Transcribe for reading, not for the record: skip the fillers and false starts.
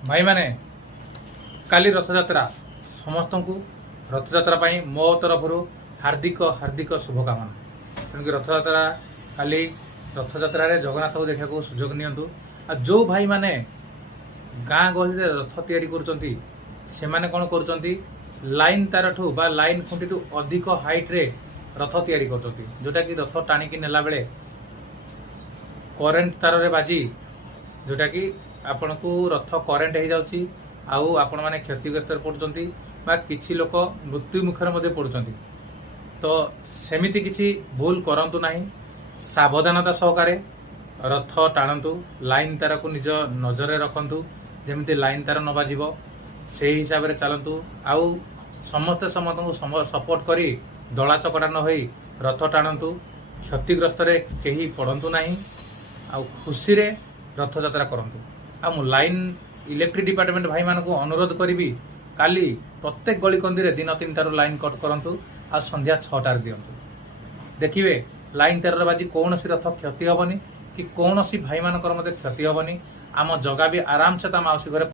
भाई माने काली रथयात्रा समस्त को रथयात्रा मो तरफ हार्दिक हार्दिक शुभकामना। तेणुक रथयात्रा काली रथयात्रा जगन्नाथ को देखा सुजोग नियंतु। आ जो भाई माने गाँ गहली रथ तैयारी करुँचे से कौन कर लाइन तार ठू बा लाइन खुंटी ठू अधिक हाइट रे रथ तैयारी कर जोटा कि रथ टाणिकी नेला बेले करेन्ट तार रे बाजी जोटा कि आपण को रथ करेन्ट हो जाउची आउ आपण माने क्षतिग्रस्त पड़ुचंती बा किछि लोक मृत्यु मुखर मध्ये पड़ुचंती। तो सेमिति किछि भूल करंतु नाही, सावधानता सहकारे रथ टाणंतु, लाइन तार को निज नजर रे रखंतु जेमिति लाइन तार न बाजिबो से हिसाब रे चलंतु। आउ समस्त समस्त को सपोर्ट करी दला चकड़ा न होई रथ टाणंतु, क्षतिग्रस्त रे केही पड़ंतु नाही आउ खुशी रे रथ यात्रा करंतु। आ मु लाइन इलेक्ट्रिक डिपार्टमेंट भाई मान को अनुरोध करी काली प्रत्येक गली कंदी रे दिन 3टार लाइन कट करंतु आ संध्या 6टार दियंतु। देखिए लाइन तार बाजी कौन सी रथ क्षति हेनी कि कौन सी भाई मानकर मते क्षति हेनी। आम जगह भी आराम से ता माउसी घरे